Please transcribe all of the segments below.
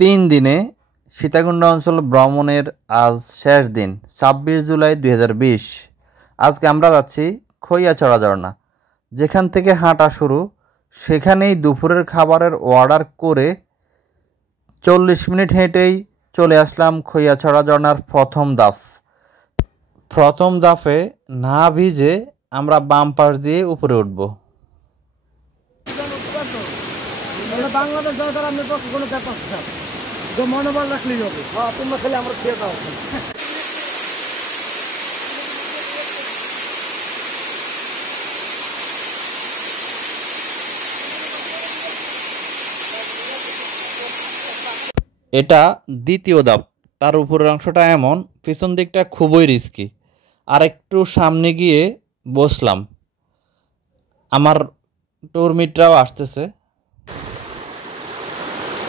3 দিনে সীতাকুণ্ড অঞ্চল ভ্রমণের আজ শেষ দিন 26 জুলাই 2020। আজকে আমরা যাচ্ছি খৈয়াছড়া ঝর্ণা। যেখান থেকে হাঁটা শুরু সেখানেই দুপুরের খাবারের অর্ডার করে 40 মিনিট হেঁটেই চলে আসলাম খৈয়াছড়া ঝর্ণার প্রথম ধাপে না ভিজে আমরা বাম পাশ দিয়ে উপরে উঠব। বাংলাদেশ যাওয়ার আমি কোনো ব্যাপার তো মনোবল রাখলেই হবে। হ্যাঁ, তোমরা খেলে আমরা খেয়ে দাও। এটা দ্বিতীয় ধাপ। তার উপরের অংশটা এমন, পিছন দিকটা খুবই রিস্কি। আর একটু সামনে গিয়ে বসলাম, আমার টুরমিটরাও আসতেছে।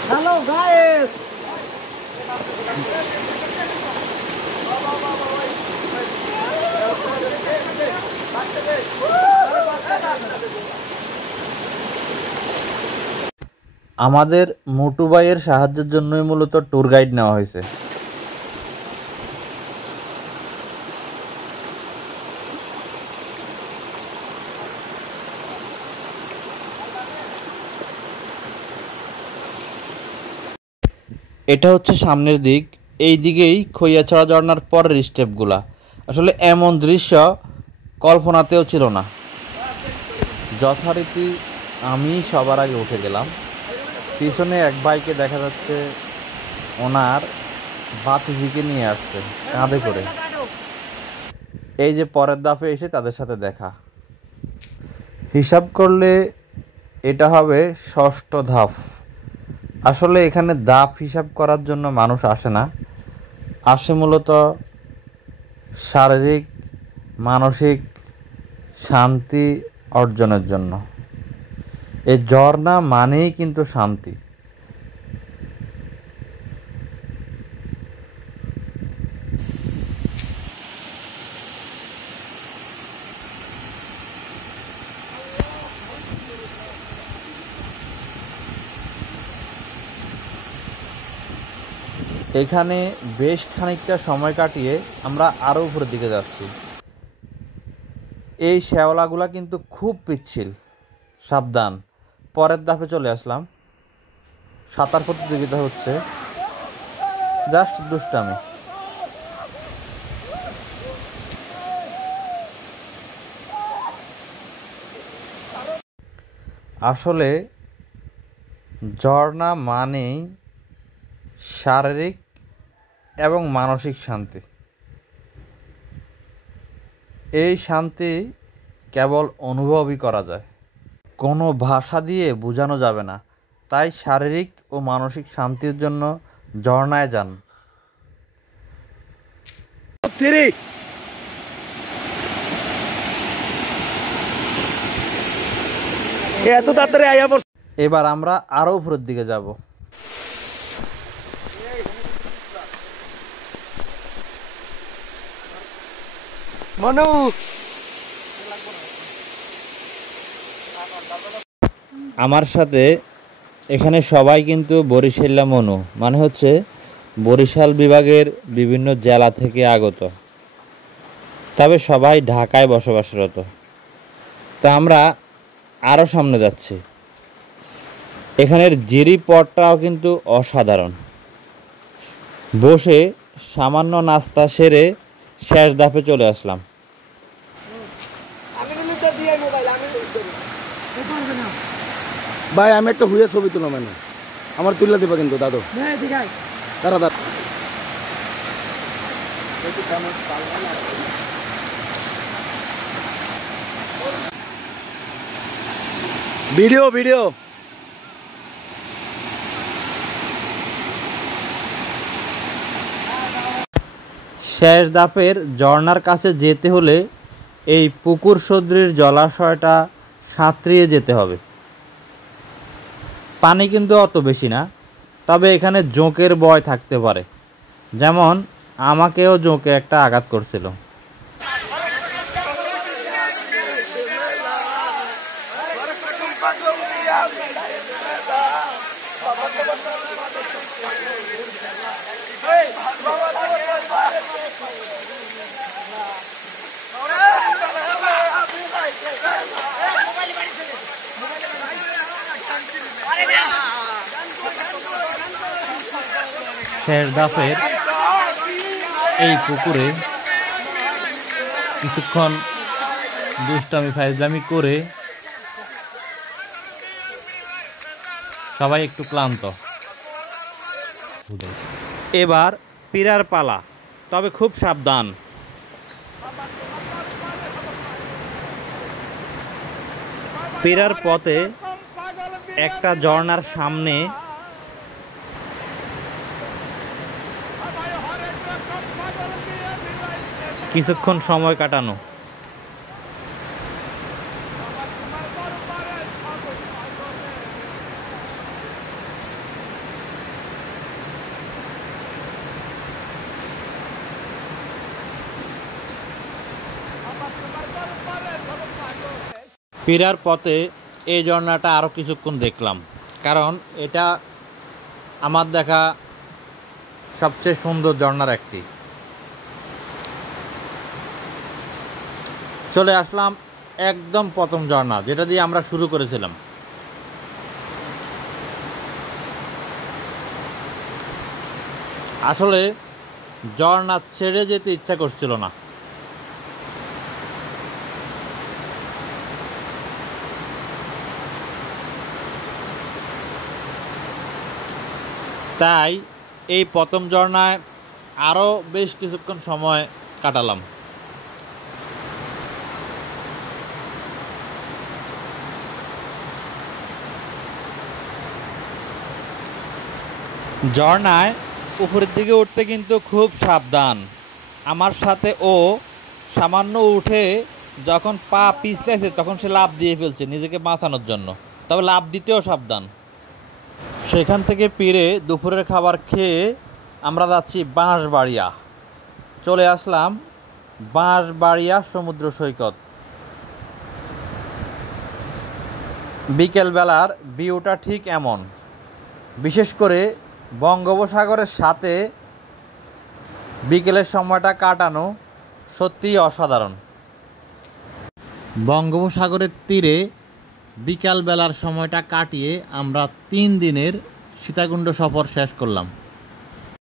হ্যালো গাইস, আমাদের মোটু ভাইয়ের সাহায্যের জন্যই মূলত ট্যুর গাইড নেওয়া হয়েছে। এটা হচ্ছে সামনের দিক, এই দিকেই খৈয়াছড়া ঝর্ণার পরের স্টেপগুলা। আসলে এমন দৃশ্য কল্পনাতেও ছিল না। যথারীতি আমি সবার আগে উঠে গেলাম। পিছনে এক ভাইকে দেখা যাচ্ছে ওনার বাতিজিকে নিয়ে আসছে কাঁধে করে। এই যে পরের ধাপে এসে তাদের সাথে দেখা। হিসাব করলে এটা হবে 6ষ্ঠ ধাপ। আসলে এখানে ধাপ হিসাব করার জন্য মানুষ আসে না, আসে মূলত শারীরিক মানসিক শান্তি অর্জনের জন্য। এই ঝর্ণা মানেই কিন্তু শান্তি। এখানে বেশ খানিকটা সময় কাটিয়ে আমরা আরও উপরের দিকে যাচ্ছি। এই শ্যাওলাগুলা কিন্তু খুব পিচ্ছিল, সাবধান। পরের ধাপে চলে আসলাম। সাঁতার প্রতিযোগিতা হচ্ছে, জাস্ট দুষ্টামি। আসলে ঝর্ণা মানেই শারীরিক এবং মানসিক শান্তি। এই শান্তি কেবল অনুভবই করা যায়, কোনো ভাষা দিয়ে বোঝানো যাবে না। তাই শারীরিক ও মানসিক শান্তির জন্য ঝর্ণায় যান। এবার আমরা আরো উপরের দিকে যাব। আমার সাথে এখানে সবাই কিন্তু বরিশাল্লা মনু, মানে হচ্ছে বরিশাল বিভাগের বিভিন্ন জেলা থেকে আগত, তবে সবাই ঢাকায় বসবাসরত। তা আমরা আরও সামনে যাচ্ছি। এখানের জিরি পথটাও কিন্তু অসাধারণ। বসে সামান্য নাস্তা সেরে শেষ ধাপে চলে আসলাম। ভাই আমি একটা হুইয়া ছবি তুলো, মানে আমার তুলে দেবা কিন্তু দাদু। দাদা দাদা ভিডিও ভিডিও শেষ ধাপের ঝর্ণার কাছে যেতে হলে এই পুকুর সদৃশ জলাশয়টা সাঁতরিয়ে যেতে হবে। পানি কিন্তু অত বেশি না, তবে এখানে জোঁকের ভয় থাকতে পারে। যেমন আমাকেও জোঁকে একটা আঘাত করছিল। শেষ ধাপের এই পুকুরে কিছুক্ষণ দুষ্টামি ফাইজলামি করে সবাই একটু ক্লান্ত। এবার পীরার পালা, তবে খুব সাবধান। পীরার পথে একটা ঝর্ণার সামনে কিছুক্ষণ সময় কাটানো। পীরার পথে এই ঝর্ণাটা আরও কিছুক্ষণ দেখলাম, কারণ এটা আমার দেখা সবচেয়ে সুন্দর ঝর্ণার একটি। চলে আসলাম একদম প্রথম ঝর্ণা, যেটা দিয়ে আমরা শুরু করেছিলাম। আসলে ঝর্ণা ছেড়ে যেতে ইচ্ছা করছিল না। তাই এই প্রথম ঝর্ণায় আরও বেশ কিছুক্ষণ সময় কাটালাম। ঝর্ণায় উপরের দিকে উঠতে কিন্তু খুব সাবধান। আমার সাথে ও সামান্য উঠে যখন পা পিছলেছে তখন সে লাফ দিয়ে ফেলছে নিজেকে বাঁচানোর জন্য, তবে লাফ দিতেও সাবধান। সেখান থেকে ফিরে দুপুরের খাবার খেয়ে আমরা যাচ্ছি বাঁশবাড়িয়া। চলে আসলাম বাঁশবাড়িয়া সমুদ্র সৈকত। বিকেলবেলার ভিউটা ঠিক এমন, বিশেষ করে বঙ্গোপসাগরের সাথে বিকেলের সময়টা কাটানো সত্যিই অসাধারণ। বঙ্গোপসাগরের তীরে বিকালবেলার সময়টা কাটিয়ে আমরা 3 দিনের সীতাকুণ্ড সফর শেষ করলাম।